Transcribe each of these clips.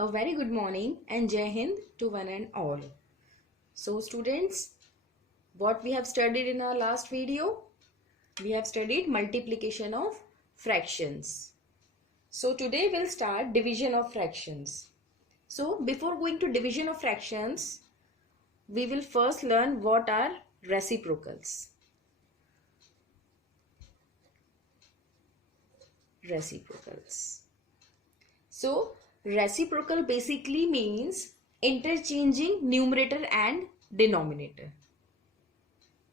A very good morning and Jai Hind to one and all. So students, what we have studied in our last video? We have studied multiplication of fractions. So today we'll start division of fractions. So before going to division of fractions, we will first learn what are reciprocals. Reciprocals. So reciprocal basically means interchanging numerator and denominator.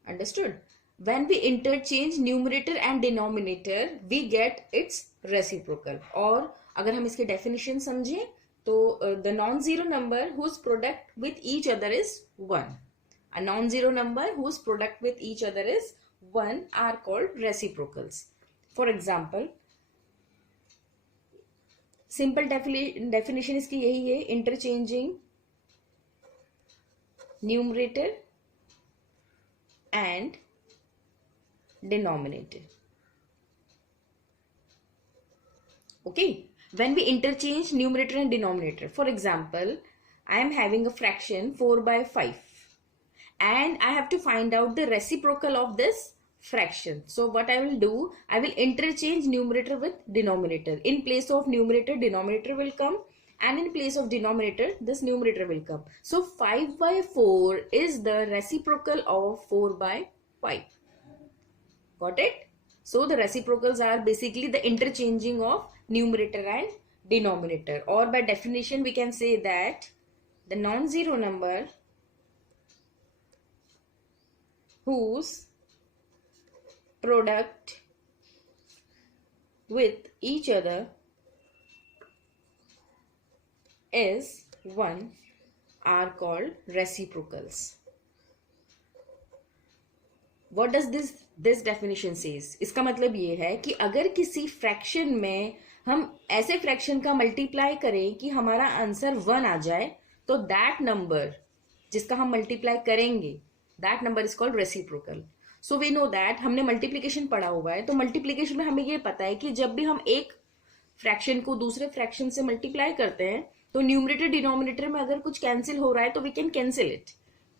Understood? When we interchange numerator and denominator, we get its reciprocal. और अगर हम इसके definition समझें तो the non-zero number whose product with each other is 1. A non-zero number whose product with each other is 1 are called reciprocals. For example, simple definition इसकी यही है, interchanging numerator and denominator. Okay, when we interchange numerator and denominator, for example I am having a fraction 4/5 and I have to find out the reciprocal of this fraction. So what I will do, I will interchange numerator with denominator. In place of numerator, denominator will come, and in place of denominator, this numerator will come. So 5/4 is the reciprocal of 4/5. Got it? So the reciprocals are basically the interchanging of numerator and denominator. Or by definition we can say that the non-zero number whose product with each other is 1 are called reciprocals. What does this definition says? इसका मतलब ये है कि अगर किसी fraction में हम ऐसे फ्रैक्शन का मल्टीप्लाई करें कि हमारा आंसर 1 आ जाए, तो दैट नंबर जिसका हम मल्टीप्लाई करेंगे, that number is called reciprocal. So we know that हमने मल्टीप्लीकेशन पढ़ा हुआ है, तो मल्टीप्लीकेशन में हमें ये पता है कि जब भी हम एक फ्रैक्शन को दूसरे फ्रैक्शन से मल्टीप्लाई करते हैं तो न्यूमरेटर डिनोमिनेटर में अगर कुछ कैंसिल हो रहा है तो वी कैन कैंसिल इट.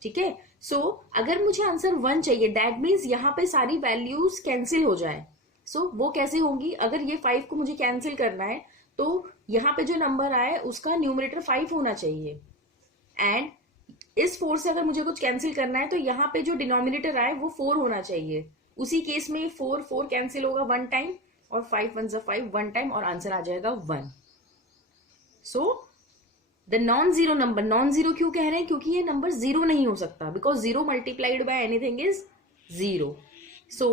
ठीक है? सो अगर मुझे आंसर 1 चाहिए, दैट मीन्स यहाँ पे सारी वैल्यूज कैंसिल हो जाए. सो वो कैसे होंगी? अगर ये 5 को मुझे कैंसिल करना है तो यहाँ पे जो नंबर आए उसका न्यूमरेटर 5 होना चाहिए, एंड इस 4 से अगर मुझे कुछ कैंसिल करना है तो यहाँ पे जो डिनोमिनेटर आए वो 4 होना चाहिए. उसी केस में 4 कैंसिल होगा 1 टाइम और 5 1 5 1 टाइम और आंसर आ जाएगा 1. So the non zero number, non zero क्यों कह रहे हैं? क्योंकि ये नंबर जीरो नहीं हो सकता, because zero multiplied by anything is zero. So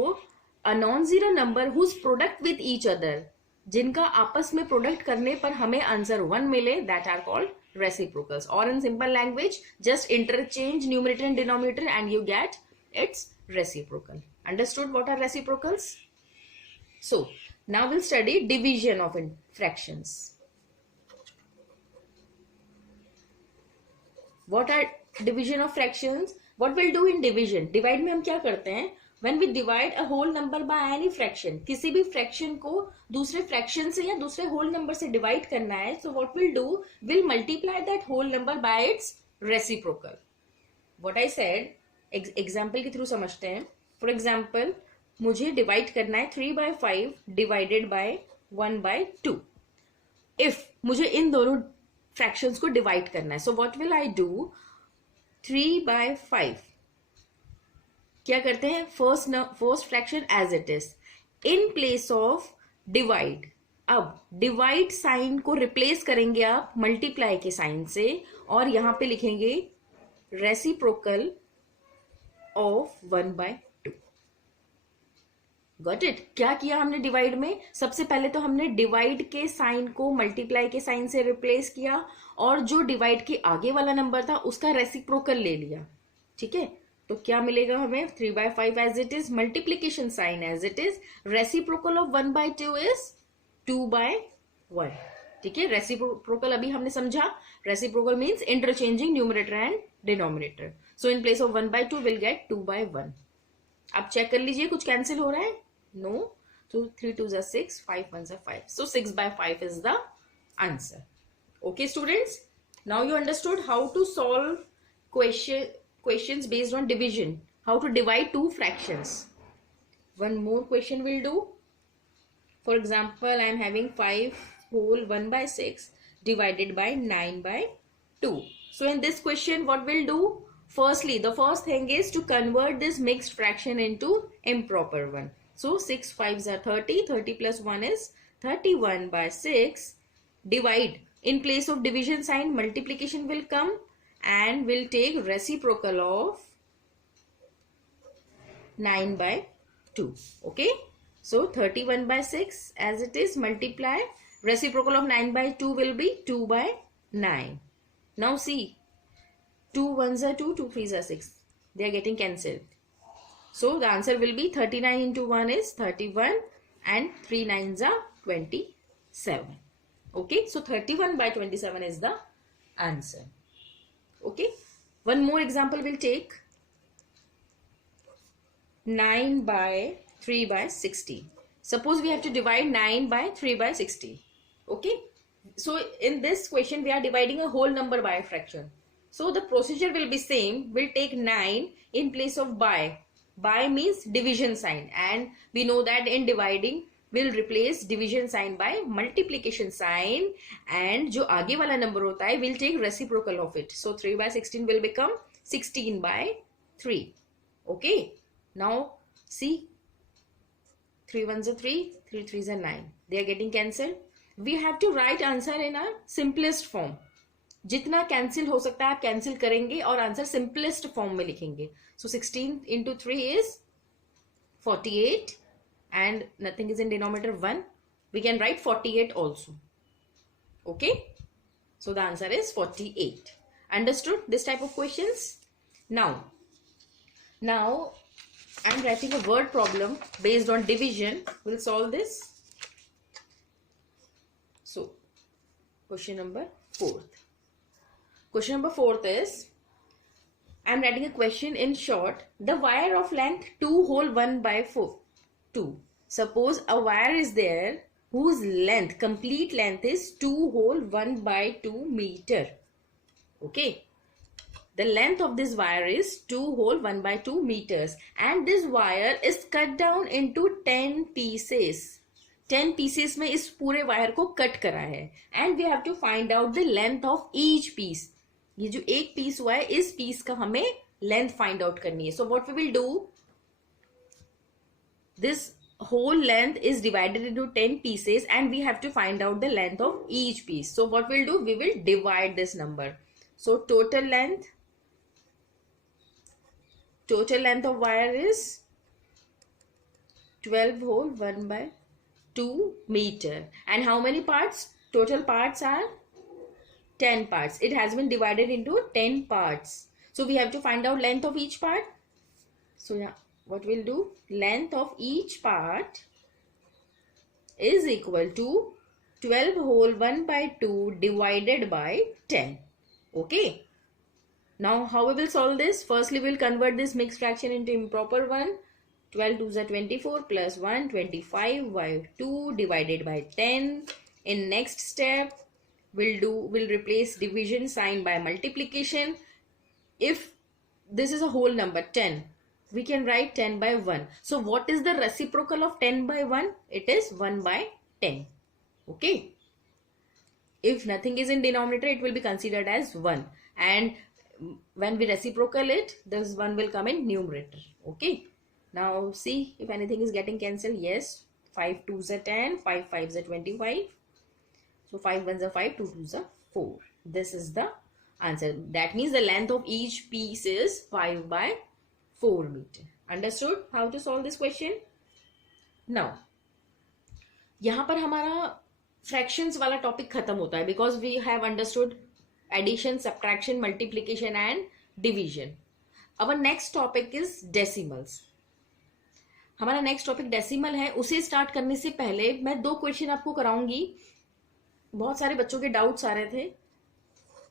a non zero number whose product with each other, जिनका आपस में प्रोडक्ट करने पर हमें आंसर 1 मिले, that are called reciprocals. Or in simple language, just interchange numerator and denominator and you get its reciprocal. Understood what are reciprocals? So now we'll study division of fractions. What are division of fractions? What we'll do in division, divide में हम क्या करते हैं? When we divide a whole number by any fraction, किसी भी fraction को दूसरे fraction से या दूसरे whole number से divide करना है, so what we'll do, we'll multiply that whole number by its reciprocal. What I said, example के through समझते हैं. For example, मुझे divide करना है 3/5 divided by 1/2. If मुझे इन दोनों fractions को divide करना है, so what will I do? 3/5 क्या करते हैं? First fraction as it is, in place of divide. अब डिवाइड साइन को रिप्लेस करेंगे आप मल्टीप्लाई के साइन से और यहां पे लिखेंगे रेसिप्रोकल ऑफ 1/2. Got it? क्या किया हमने डिवाइड में? सबसे पहले तो हमने डिवाइड के साइन को मल्टीप्लाई के साइन से रिप्लेस किया और जो डिवाइड के आगे वाला नंबर था उसका रेसिप्रोकल ले लिया. ठीक है? तो क्या मिलेगा हमें? 3/5 as it is, multiplication sign as it is, reciprocal of 1/2 is 2/1. ठीक है? रेसिप्रोकल अभी हमने समझा. Reciprocal means interchanging numerator and denominator. So in place of 1/2 will get 2/1. अब चेक कर लीजिए कुछ कैंसिल हो रहा है? No. So 3 2s are 6, 5 1s are 5. So 6/5 is the answer. Okay, students. Now you understood how to solve questions based on division. How to divide two fractions. One more question we'll do. For example, I am having 5 whole 1 by 6 divided by 9 by 2. So in this question, what we'll do? Firstly, the first thing is to convert this mixed fraction into improper one. So 6 5s are 30. 30 plus 1 is 31 by 6. Divide. In place of division sign, multiplication will come and we'll take reciprocal of 9 by 2. Okay. So 31 by 6 as it is, multiply. Reciprocal of 9 by 2 will be 2 by 9. Now see, 2 1s are 2, 2 3s are 6. They are getting cancelled. So the answer will be 39 into 1 is 31 and 3 9s are 27. Okay, so 31 by 27 is the answer. Okay, one more example we'll take. 9 by 3 by 60. Suppose we have to divide 9 by 3 by 60. Okay, so in this question we are dividing a whole number by a fraction. So the procedure will be same. We'll take 9 in place of by. By means division sign, and we know that in dividing we'll replace division sign by multiplication sign, and जो आगे वाला number होता है we'll take reciprocal of it. So 3 by 16 will become 16 by 3. Okay, now see, 3 1s are 3, 3 3s are 9. They are getting cancelled. We have to write answer in a simplest form. जितना cancel हो सकता है आप cancel करेंगे और answer simplest form में लिखेंगे. सो 16 into 3 is 48 and nothing is in denominator 1. We can write 48 also. Okay, so the answer is 48. Understood this type of questions? Now I'm writing a word problem based on division. We'll solve this. So question number 4th. Question number 4th is, I am writing a question in short. The wire of length 2 whole 1 by 2. Suppose a wire is there whose length, complete length is 2 whole 1 by 2 meter. Okay. The length of this wire is 2 whole 1 by 2 meters. And this wire is cut down into 10 pieces. 10 pieces में इस पूरे wire को cut करा है. And we have to find out the length of each piece. ये जो एक piece हुआ है इस पीस का हमें लेंथ फाइंड आउट करनी है. So what we will do, this whole length is divided into 10 pieces and we have to find out the length of each piece. So what we'll do, we will divide this number. So total length of wire is 12 whole 1 by 2 meter. And how many parts? Total parts are 10 parts. It has been divided into 10 parts. So we have to find out length of each part. So yeah, what we'll do, length of each part is equal to 12 whole 1 by 2 divided by 10. Okay. Now how we will solve this? Firstly, we'll convert this mixed fraction into improper one. 12 2s are 24 plus 1, 25 by 2 divided by 10. In next step, we'll replace division sign by multiplication. If this is a whole number 10, we can write 10 by 1. So what is the reciprocal of 10 by 1? It is 1 by 10. Okay. If nothing is in denominator, it will be considered as 1. And when we reciprocal it, this 1 will come in numerator. Okay. Now see if anything is getting cancelled. Yes. 5 2s are 10, 5 5s are 25. So 5 1s are 5, 2 2s are 4. This is the answer. That means the length of each piece is 5 by 4 meter. Understood how to solve this question? Now, यहाँ पर हमारा fractions वाला topic खत्म होता है because we have understood addition, subtraction, multiplication and division. Our next topic is decimals. हमारा next topic decimal है. उसे स्टार्ट करने से पहले मैं 2 क्वेश्चन आपको कराऊंगी. बहुत सारे बच्चों के डाउट्स आ रहे थे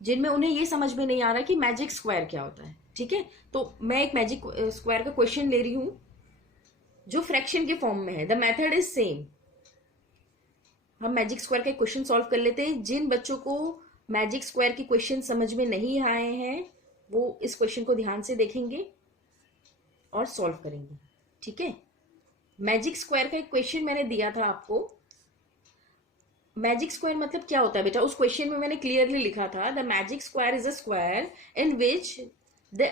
जिनमें उन्हें ये समझ में नहीं आ रहा कि मैजिक स्क्वायर क्या होता है. ठीक है, तो मैं एक मैजिक स्क्वायर का क्वेश्चन ले रही हूं जो फ्रैक्शन के फॉर्म में है. The method is same. हम मैजिक स्क्वायर का क्वेश्चन सॉल्व कर लेते हैं. जिन बच्चों को मैजिक स्क्वायर की क्वेश्चन समझ में नहीं आए हैं वो इस क्वेश्चन को ध्यान से देखेंगे और सॉल्व करेंगे, ठीक है। मैजिक स्क्वायर का एक क्वेश्चन मैंने दिया था आपको। मैजिक स्क्वायर मतलब क्या होता है बेटा, उस क्वेश्चन में मैंने क्लियरली लिखा था the magic square is a square in which the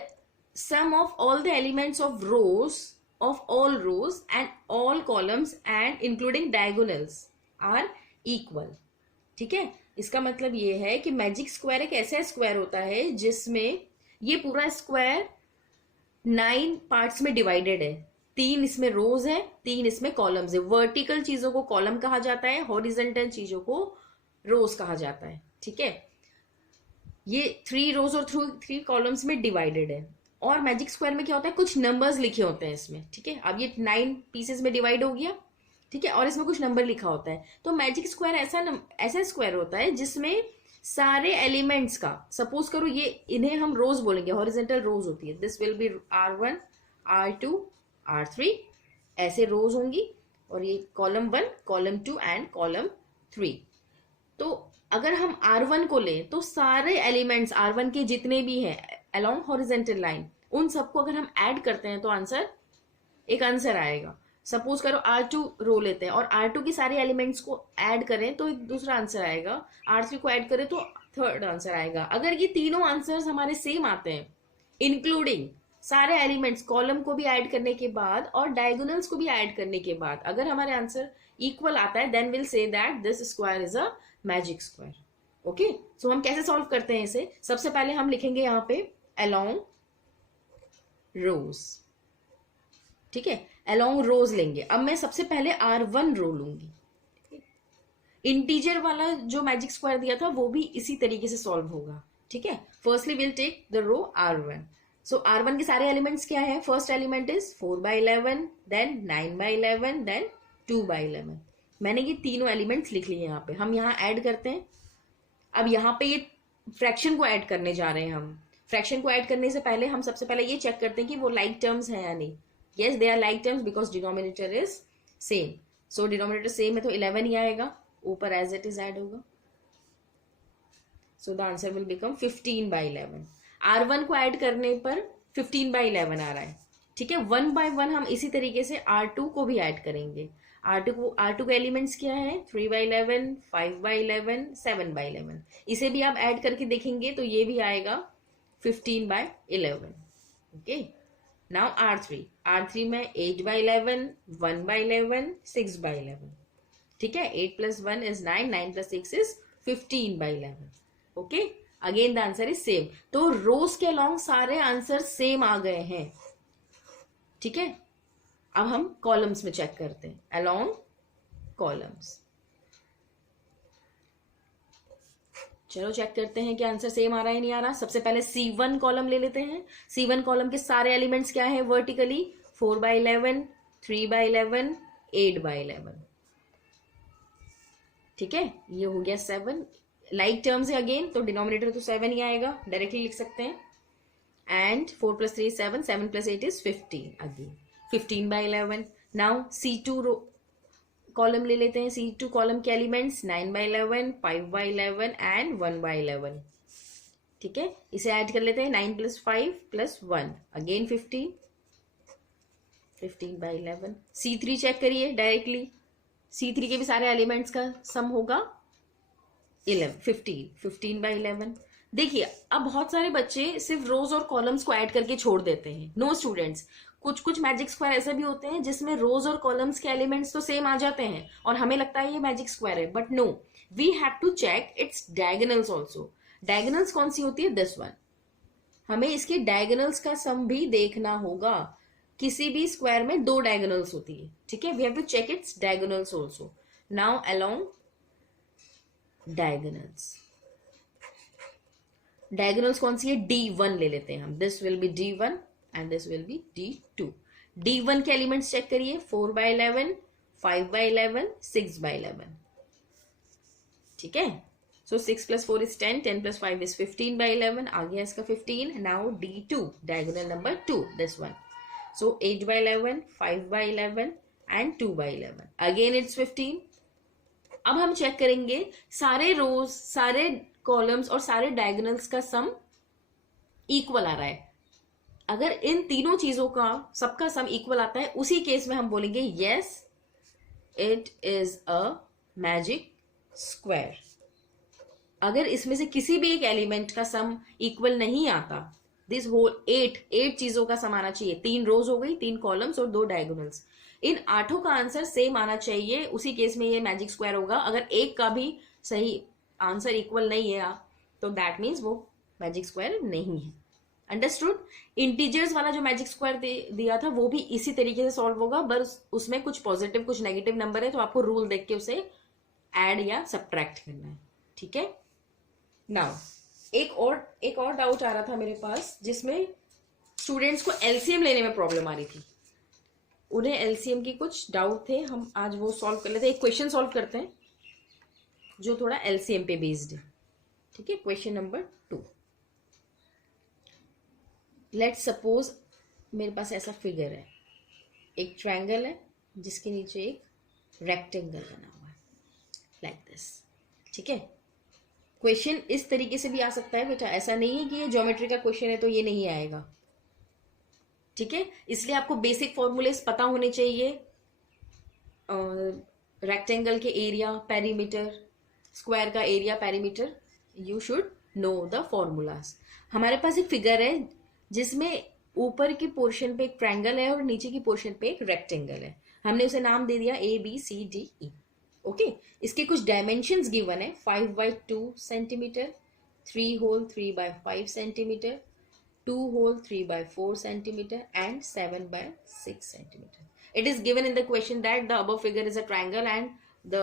sum of all the elements of rows of all rows and all columns and including diagonals are equal, ठीक है। इसका मतलब ये है कि मैजिक स्क्वायर एक ऐसा स्क्वायर होता है जिसमें ये पूरा स्क्वायर 9 पार्ट्स में डिवाइडेड है। 3 इसमें रोज है, 3 इसमें कॉलम्स है। वर्टिकल चीजों को कॉलम कहा जाता है, हॉरिजॉन्टल चीजों को रोज कहा जाता है, ठीक है। ये 3 रोज और 3 कॉलम्स में डिवाइडेड है। और मैजिक स्क्वायर में क्या होता है, कुछ नंबर्स लिखे होते हैं इसमें, ठीक है। अब ये 9 पीसेस में डिवाइड हो गया, ठीक है, और इसमें कुछ नंबर लिखा होता है। तो मैजिक स्क्वायर ऐसा स्क्वायर होता है जिसमें सारे एलिमेंट्स का, सपोज करो ये इन्हें हम रोज बोलेंगे, हॉरिजॉन्टल रोज होती है। This will B R1, R2, R3, ऐसे रोज होंगी। और ये कॉलम 1, कॉलम 2 एंड कॉलम 3। तो अगर हम R1 को लें तो सारे एलिमेंट्स R1 के जितने भी हैं अलोंग हॉरिजॉन्टल लाइन, उन सबको अगर हम ऐड करते हैं तो एक आंसर आएगा। सपोज करो R2 रो लेते हैं और R2 की सारे एलिमेंट्स को ऐड करें तो एक दूसरा आंसर आएगा, R3 को ऐड करें तो थर्ड आंसर आएगा। अगर ये तीनों आंसर्स हमारे सेम आते हैं, इंक्लूडिंग सारे एलिमेंट्स, कॉलम को भी ऐड करने के बाद और डायगोनल्स को भी ऐड करने के बाद, अगर हमारे आंसर इक्वल आता है, then will say that this square is a magic square. Okay, so हम कैसे सॉल्व करते हैं इसे। सबसे पहले हम लिखेंगे यहाँ पे अलोंग रोज, ठीक है, अलोंग रोज लेंगे। अब मैं सबसे पहले R1 रो लूंगी। इंटीजर वाला जो मैजिक स्क्वायर दिया था वो भी इसी तरीके से सॉल्व होगा, ठीक है। Firstly will take the row R1। So R1 के सारे एलिमेंट्स क्या है, first element is 4/11, then 9/11, then 2/11। मैंने ये तीनों एलिमेंट्स लिख लिए यहाँ पे। हम यहाँ ऐड करते हैं। अब यहाँ पे ये फ्रैक्शन को ऐड करने जा रहे हैं हम। फ्रैक्शन को ऐड करने से पहले हम सबसे पहले ये चेक करते हैं कि वो लाइक टर्म्स हैं या नहीं। Yes, they are like terms because denominator is same. So denominator same है तो 11 ही आएगा, ऊपर एज इट इज ऐड होगा। So the answer will become 15/11। R1 को ऐड करने पर 15/11 आ रहा है, ठीक है। 1/1 हम इसी तरीके से R2 को भी ऐड करेंगे। R2 के एलिमेंट्स क्या है, 3/11, 5/11, 7/11। इसे भी आप ऐड करके देखेंगे तो ये भी आएगा 15/11। ओके, नाउ R3 में 8/11, 1/11, 6/11, ठीक है। 8 + 1 is 9, 9 + 6 is 15/11। Okay, again the answer is same. तो रोज के अलोंग सारे आंसर सेम आ गए हैं, ठीक है। अब हम कॉलम्स में चेक करते हैं, अलोंग कॉलम्स। चलो चेक करते हैं कि आंसर सेम आ रहा है नहीं आ रहा। सबसे पहले C1 कॉलम ले लेते हैं। C1 कॉलम के सारे एलिमेंट्स क्या है वर्टिकली, 4/11, 3/11, 8/11, ठीक है। ये हो गया 7। लाइक टर्म्स है अगेन, तो डिनोमिनेटर तो 7 ही आएगा, डायरेक्टली लिख सकते हैं। And 4 + 3 is 7, 7 + 8 is 15 again, 15/11। Now C2 column ले लेते हैं। C2 कॉलम के एलिमेंट्स 9/11, 5/11 एंड 1/11, ठीक है। इसे ऐड कर लेते हैं, 9 + 5 + 1 अगेन 15, 15/11। C3 चेक करिए डायरेक्टली। C3 के भी सारे एलिमेंट्स का सम होगा 11, 15, 15/11। देखिए, अब बहुत सारे बच्चे सिर्फ रोज और कॉलम्स को ऐड करके छोड़ देते हैं। नो स्टूडेंट्स, कुछ मैजिक स्क्वायर ऐसे भी होते हैं जिसमें रोज और कॉलम्स के एलिमेंट्स तो सेम आ जाते हैं और हमें लगता है ये मैजिक स्क्वायर है, but no, we have to check its diagonals also. Diagonals कौन सी होती है, दिस वन। हमें इसके डायगोनल्स का सम भी देखना होगा। किसी भी स्क्वायर में 2 डायगोनल्स होती है, ठीक है। We have to check its diagonals also. Now along diagonals, diagonals कौन सी है, D1 ले लेते हैं हम। This will be D1 and this will be D2। D1 के एलिमेंट्स चेक करिए, 4/11, 5/11, 6/11, ठीक है। सो 6 + 4 is 10, 10 + 5 is 15/11, आ गया इसका 15। Now D2, diagonal number 2, this one. So 8/11, 5/11 and 2/11, again it's 15। अब हम चेक करेंगे सारे रोज, सारे कॉलम्स और सारे डायगोनल्स का सम इक्वल आ रहा है, अगर इन तीनों चीजों का सबका सम इक्वल आता है, उसी केस में हम बोलेंगे yes it is a magic square. अगर इसमें से किसी भी एक एलिमेंट का सम इक्वल नहीं आता, दिस होल एट चीजों का सम आना चाहिए, 3 रोज हो गई, 3 कॉलम्स और 2 डायगोनल्स, इन 8 का आंसर सेम आना चाहिए, उसी केस में ये मैजिक स्क्वायर होगा। अगर एक का भी सही आंसर इक्वल नहीं है तो दैट मीन्स वो मैजिक स्क्वायर नहीं है। अंडरस्टूड? इंटीजर्स वाला जो मैजिक स्क्वायर दिया था वो भी इसी तरीके से सॉल्व होगा, बस उसमें कुछ पॉजिटिव कुछ नेगेटिव नंबर है, तो आपको रूल देख के उसे ऐड या सब्ट्रैक्ट करना है। ठीक है, नाउ एक और डाउट आ रहा था मेरे पास, जिसमें स्टूडेंट्स को एलसीएम लेने में प्रॉब्लम आ रही थी, उन्हें एलसीएम की कुछ डाउट थे, हम आज वो सॉल्व कर लेते हैं। एक क्वेश्चन सॉल्व करते हैं जो थोड़ा एलसीएम पे बेस्ड है। ठीक है, क्वेश्चन नंबर 2। लेट्स सपोज मेरे पास ऐसा फिगर है, एक ट्रायंगल है जिसके नीचे एक रेक्टेंगल बना हुआ है, लाइक दिस। ठीक है, क्वेश्चन इस तरीके से भी आ सकता है बेटा, ऐसा नहीं है कि ये ज्योमेट्री का क्वेश्चन है तो ये नहीं आएगा। ठीक है, इसलिए आपको बेसिक फॉर्मूलेस पता होने चाहिए, रेक्टेंगल के एरिया, पेरीमीटर, स्क्वायर का area, perimeter, you should know the formulas. हमारे पास एक फिगर है जिसमें ऊपर की पोर्शन पे एक ट्रायंगल है और नीचे की पोर्शन पे एक रेक्टेंगल है, हमने उसे नाम दे दिया ABCDE। ओके, इसके कुछ डायमेंशंस गिवन है, 5/2 centimetre, 3 whole 3/5 centimetre, 2 whole 3/4 centimetre and 7/6 centimetre. It is given in the question that the above figure is a triangle and the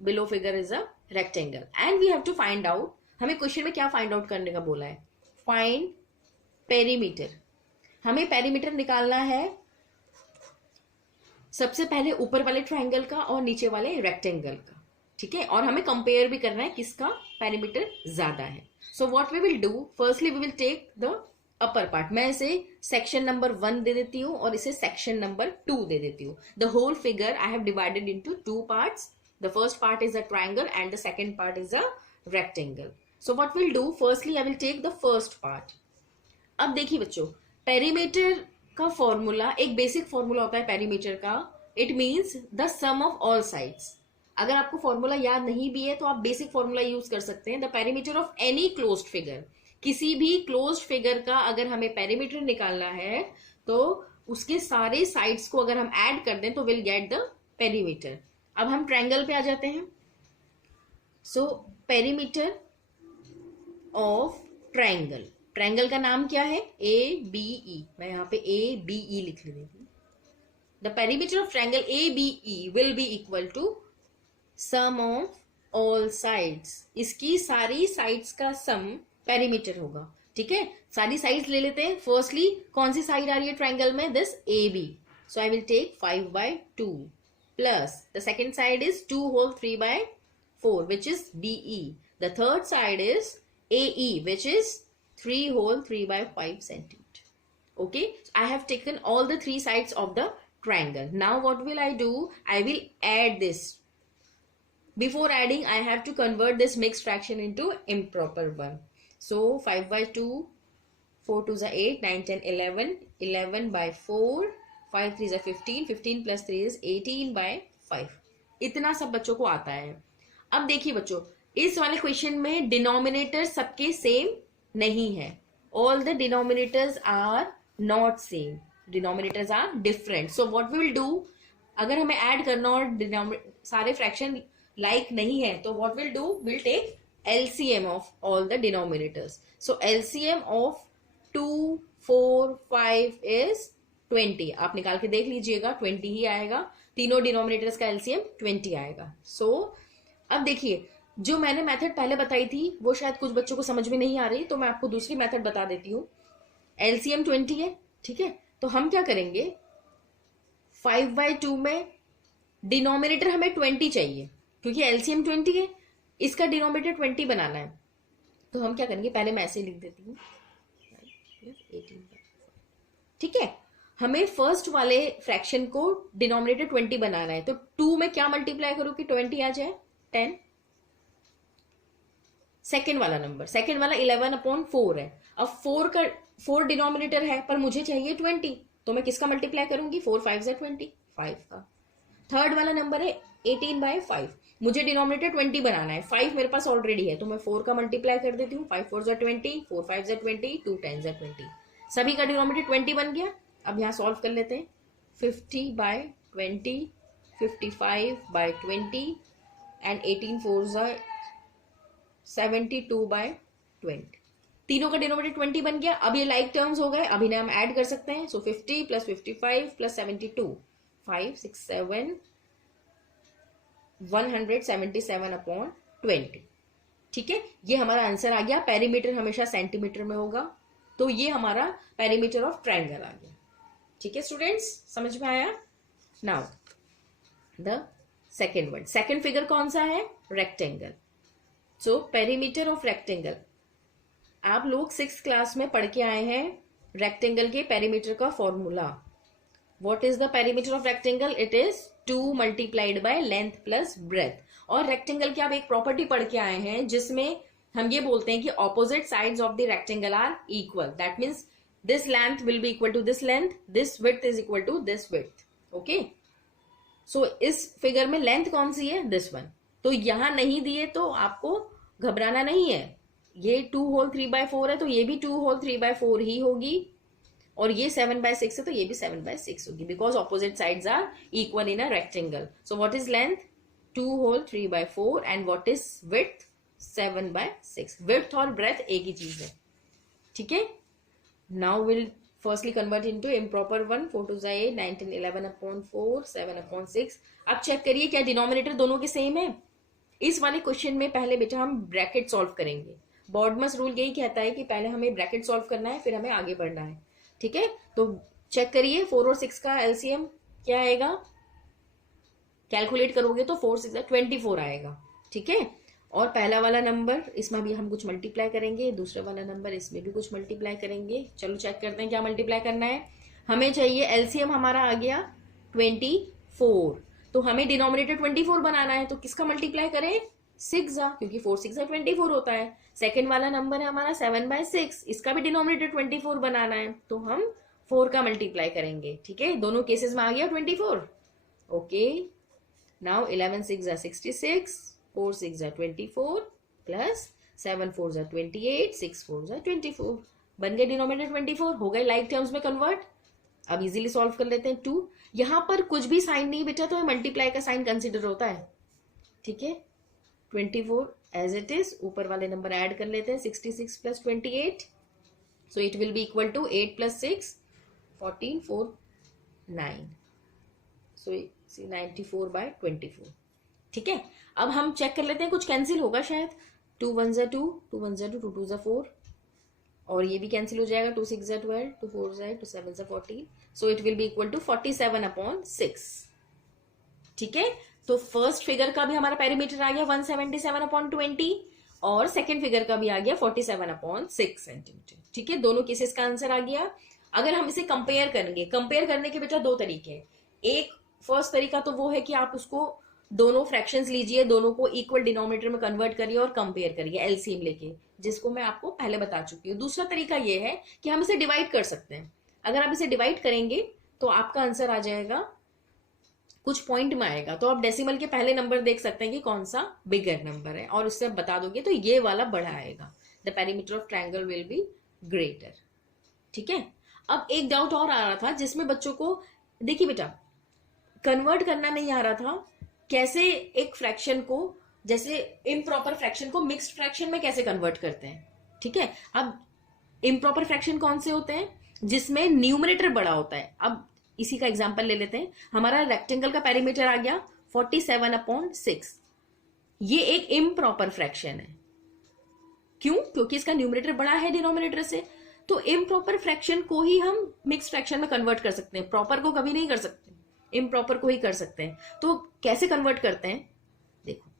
below figure is a rectangle, and we have to find out, हमें question में क्या find out करने का बोला है, find perimeter. हमें perimeter निकालना है सबसे पहले ऊपर वाले ट्रायंगल का और नीचे वाले रेक्टेंगल का। ठीक है, और हमें कंपेयर भी करना है किसका पेरीमीटर ज्यादा है। So what we will do, firstly we will take the upper part. मैं इसे सेक्शन नंबर 1 दे देती हूँ और इसे सेक्शन नंबर 2 दे देती हूँ। The whole figure I have divided into 2 parts. The first part is a triangle and the second part is a rectangle. So what will do, firstly I will take the first part. अब देखिए बच्चों, perimeter का formula एक basic formula होता है perimeter का, it means the sum of all sides. अगर आपको फॉर्मूला याद नहीं भी है तो आप बेसिक फॉर्मूला यूज कर सकते हैं। The perimeter of any closed figure, किसी भी क्लोज्ड फिगर का अगर हमें पेरीमीटर निकालना है तो उसके सारे साइड्स को अगर हम ऐड कर दें तो विल गेट द पेरीमीटर। अब हम ट्रायंगल पे आ जाते हैं। So perimeter of triangle, triangle का नाम क्या है, ABE। मैं यहाँ पे ABE लिख लेती हूँ। The perimeter of triangle ABE will be equal to sum of all sides. इसकी सारी साइड्स का सम पेरीमीटर होगा। ठीक है, सारी साइड्स ले लेते हैं। फर्स्टली कौन सी साइड आ रही है ट्रायंगल में, this AB। So I will take 5/2 plus the second side is 2 whole 3/4 which is BE। The third side is AE which is 3 whole 3/5 centimeter. Okay, I have taken all the 3 sides of the triangle. Now what will I do, I will add this. Before adding I have to convert this mixed fraction into improper one. So 5/2, 4 2s are 8, 9 10 11, 11/4, 5 3s are 15, 15 plus 3 is 18/5। इतना सब बच्चों को आता है। अब देखिए बच्चों, इस वाले क्वेश्चन में डिनोमिनेटर सबके सेम नहीं है। All the denominators are not same, denominators are different. So what we will do, अगर हमें ऐड करना और सारे फ्रैक्शन लाइक नहीं है तो what will do, will take LCM of all the denominators. So LCM of 2 4 5 is 20। आप निकाल के देख लीजिएगा, 20 ही आएगा। तीनों डिनोमिनेटर्स का LCM 20 आएगा। सो अब देखिए, जो मैंने मेथड पहले बताई थी वो शायद कुछ बच्चों को समझ में नहीं आ रही, तो मैं आपको दूसरी मेथड बता देती हूँ। LCM 20 है, ठीक है, तो हम क्या करेंगे, 5/2 में डिनोमिनेटर हमें 20 चाहिए क्योंकि LCM 20 है, इसका डिनोमिनेटर 20 बनाना है। तो हम क्या करेंगे, पहले मैं ऐसे लिख देती हूँ, ठीक है। हमें फर्स्ट वाले फ्रैक्शन को डिनोमिनेटर 20 बनाना है, तो 2 में क्या मल्टीप्लाई करूँ कि 20 आ जाए, 10। सेकेंड वाला नंबर, सेकेंड वाला 11/4 है। अब 4 डिनोमिनेटर है पर मुझे चाहिए 20, तो मैं किसका मल्टीप्लाई करूंगी, 4 5 20, 5 का। थर्ड वाला नंबर है 18/5, मुझे डिनोमिनेटर 20 बनाना है, 5 मेरे पास ऑलरेडी है, तो मैं 4 का मल्टीप्लाई कर देती हूँ, 5 4 20, 4 5 20, 2 10 20, सभी का डिनोमिनेटर 20 बन गया। अब यहाँ सॉल्व कर लेते हैं, 50/20, 55/20 एंड 18 4 72/20, तीनों का डिनोमिनेटर 20 बन गया। अब ये लाइक टर्म्स हो गए, अभी हम ऐड कर सकते हैं, सो 50 + 55 + 72, 5 6 7 177/20। ठीक है, ये हमारा आंसर आ गया। पेरीमीटर हमेशा सेंटीमीटर में होगा, तो ये हमारा पेरीमीटर ऑफ ट्रायंगल आ गया। ठीक है स्टूडेंट्स, समझ में आया। Now the second one, second figure कौन सा है, rectangle. So perimeter of rectangle, आप लोग 6th क्लास में पढ़ के आए हैं रेक्टेंगल के पेरीमीटर का formula. What is the perimeter of rectangle, it is 2 × length plus breadth. और रेक्टेंगल की आप एक प्रॉपर्टी पढ़ के आए हैं जिसमें हम ये बोलते हैं कि opposite sides of the rectangle are equal, that means this length will be equal to this length, this width is equal to this width. Okay, so इस फिगर में लेंथ कौन सी है, दिस वन। तो यहां नहीं दिए तो आपको घबराना नहीं है, ये 2 होल 3/4 है तो ये भी 2 होल 3/4 ही होगी, और ये 7/6 है तो ये भी 7/6 होगी, because opposite sides are equal in a rectangle. So what is length, 2 whole 3/4 and what is width, 7/6। Width और ब्रेथ एक ही चीज है। ठीक है, now will firstly convert into improper one, 4 2 8 19 11/4 7/6। अब चेक करिए क्या डिनोमिनेटर दोनों के सेम है। इस वाले क्वेश्चन में पहले बेटा हम ब्रैकेट सॉल्व करेंगे। बॉर्डमस रूल यही कहता है कि पहले हमें ब्रैकेट सॉल्व करना है, फिर हमें आगे बढ़ना है। ठीक है, तो चेक करिए 4 और 6 का एलसीएम क्या आएगा, कैलकुलेट करोगे तो 4 6 24 आएगा। ठीक है, और पहला वाला नंबर इसमें भी हम कुछ मल्टीप्लाई करेंगे, दूसरा वाला नंबर इसमें भी कुछ मल्टीप्लाई करेंगे। चलो चेक करते हैं क्या मल्टीप्लाई करना है। हमें चाहिए एलसीएम, हमारा आ गया 24, तो हमें डिनोमिनेटर 24 बनाना है, तो किसका मल्टीप्लाई करें, 6 क्योंकि 4 6 24 होता है। सेकेंड वाला नंबर है हमारा 7/6, इसका भी डिनोमिनेटर 24 बनाना है, तो हम 4 का मल्टीप्लाई करेंगे। ठीक है, दोनों केसेस में आ गया 24। ओके, नाउ 11 6 66, 4 6 24 प्लस 7 4 28, 6 4 24, बन गए डिनोमिनेटर 24, हो गए लाइक टर्म्स में कन्वर्ट। अब इजीली सॉल्व कर लेते हैं। 2 यहां पर कुछ भी साइन नहीं बेटा, तो मल्टीप्लाई का साइन कंसिडर होता है। ठीक है, 24 एज इट इज, ऊपर वाले नंबर ऐड कर लेते हैं, 66 + 28, so it will be equal to 8 + 6 14 4 9, सो 94/24। ठीक है, अब हम चेक कर लेते हैं कुछ कैंसिल होगा शायद, 2 1 2, 2 1 2, 2 2 4, और ये भी कैंसिल हो जाएगा, 2 6 12, 2 4 2 7 14, so it will be equal to 47/6। ठीक है, तो फर्स्ट फिगर का भी हमारा पेरीमीटर आ गया 177/20, और सेकंड फिगर का भी आ गया 47/6 सेंटीमीटर। ठीक है, दोनों केसेस का आंसर आ गया। अगर हम इसे कंपेयर करेंगे, कंपेयर करने के बेटा 2 तरीके हैं। एक फर्स्ट तरीका तो वो है कि आप उसको दोनों फ्रैक्शंस लीजिए, दोनों को इक्वल डिनोमिनेटर में कन्वर्ट करिए और कंपेयर करिए एलसीएम लेके, जिसको मैं आपको पहले बता चुकी हूँ। दूसरा तरीका ये है कि हम इसे डिवाइड कर सकते हैं। अगर आप इसे डिवाइड करेंगे तो आपका आंसर आ जाएगा, कुछ पॉइंट में आएगा, तो आप डेसिमल के पहले नंबर देख सकते हैं कि कौन सा बिगर नंबर है, और उससे आप बता दोगे तो ये वाला बड़ा आएगा, the perimeter of triangle will be greater. ठीक है, अब एक डाउट और आ रहा था जिसमें बच्चों को, देखिए बेटा, कन्वर्ट करना नहीं आ रहा था, कैसे एक फ्रैक्शन को, जैसे इम्प्रॉपर फ्रैक्शन को मिक्स्ड फ्रैक्शन में कैसे कन्वर्ट करते हैं। ठीक है, अब इम्प्रॉपर फ्रैक्शन कौन से होते हैं, जिसमें न्यूमरेटर बड़ा होता है। अब इसी का एग्जांपल ले लेते हैं, हमारा रेक्टेंगल का पेरीमीटर आ गया 47/6, ये एक इम्प्रॉपर फ्रैक्शन है। क्यों, क्योंकि इसका न्यूमरेटर बड़ा है डिनोमिनेटर से, तो इम्प्रॉपर फ्रैक्शन को ही हम मिक्स्ड फ्रैक्शन में कन्वर्ट कर सकते हैं, प्रॉपर को कभी नहीं कर सकते, इम्प्रॉपर को ही कर सकते हैं। तो कैसे कन्वर्ट करते हैं, देखो,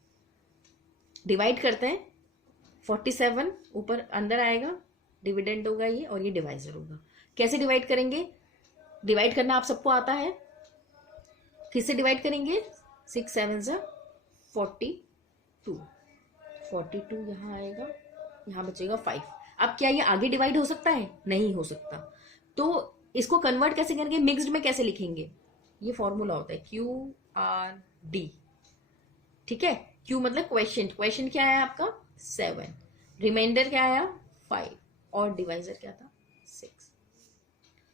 डिवाइड करते हैं, 47 ऊपर अंदर आएगा, डिविडेंड होगा ये, और ये डिवाइजर होगा। कैसे डिवाइड करेंगे, डिवाइड करना आप सबको आता है, किससे डिवाइड करेंगे, 6 7 42, 42 यहाँ आएगा, यहाँ बचेगा 5। अब क्या ये आगे डिवाइड हो सकता है? नहीं हो सकता। तो इसको कन्वर्ट कैसे करेंगे, मिक्स्ड में कैसे लिखेंगे? ये फॉर्मूला होता है QRD, ठीक है। Q मतलब क्वेश्चन, क्वेश्चन क्या है आपका 7, रिमाइंडर क्या आया 5, और डिवाइजर क्या था 6।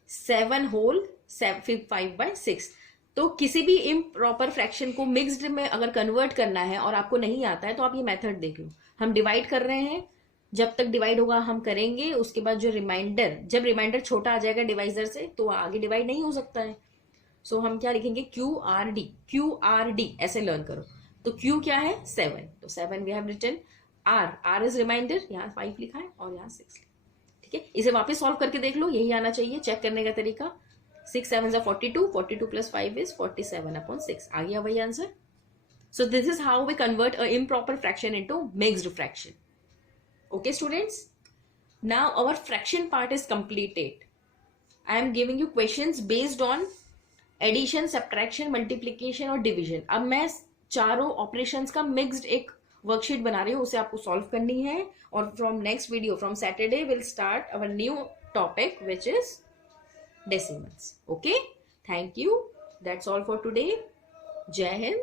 7 होल 5/6। तो किसी भी इम्प्रॉपर फ्रैक्शन को मिक्स्ड में अगर कन्वर्ट करना है और आपको नहीं आता है तो आप ये मेथड देख लो। हम डिवाइड कर रहे हैं, जब तक डिवाइड होगा हम करेंगे, उसके बाद जो रिमाइंडर, जब रिमाइंडर छोटा आ जाएगा डिवाइजर से तो आगे डिवाइड नहीं हो सकता है। सो हम क्या लिखेंगे QRD ऐसे लर्न करो। तो Q क्या है 7, तो 7 we have written. R is remainder, यहाँ 5 लिखा है और यहाँ 6, ठीक है। इसे वापस सॉल्व करके देख लो, यही आना चाहिए चेक करने का तरीका। 6 7 42, 42 प्लस 5 इज 47/6, आ गया वही answer. So this is how we convert a improper fraction into mixed fraction. Okay students, now our fraction part is completed. I am giving you questions based on addition, subtraction, multiplication और division. अब मैं चारों operations का mixed एक worksheet बना रही हूँ, उसे आपको solve करनी है। और from next video, from Saturday, we'll start our new topic which is decimals. Okay, thank you. That's all for today. Jai Hind.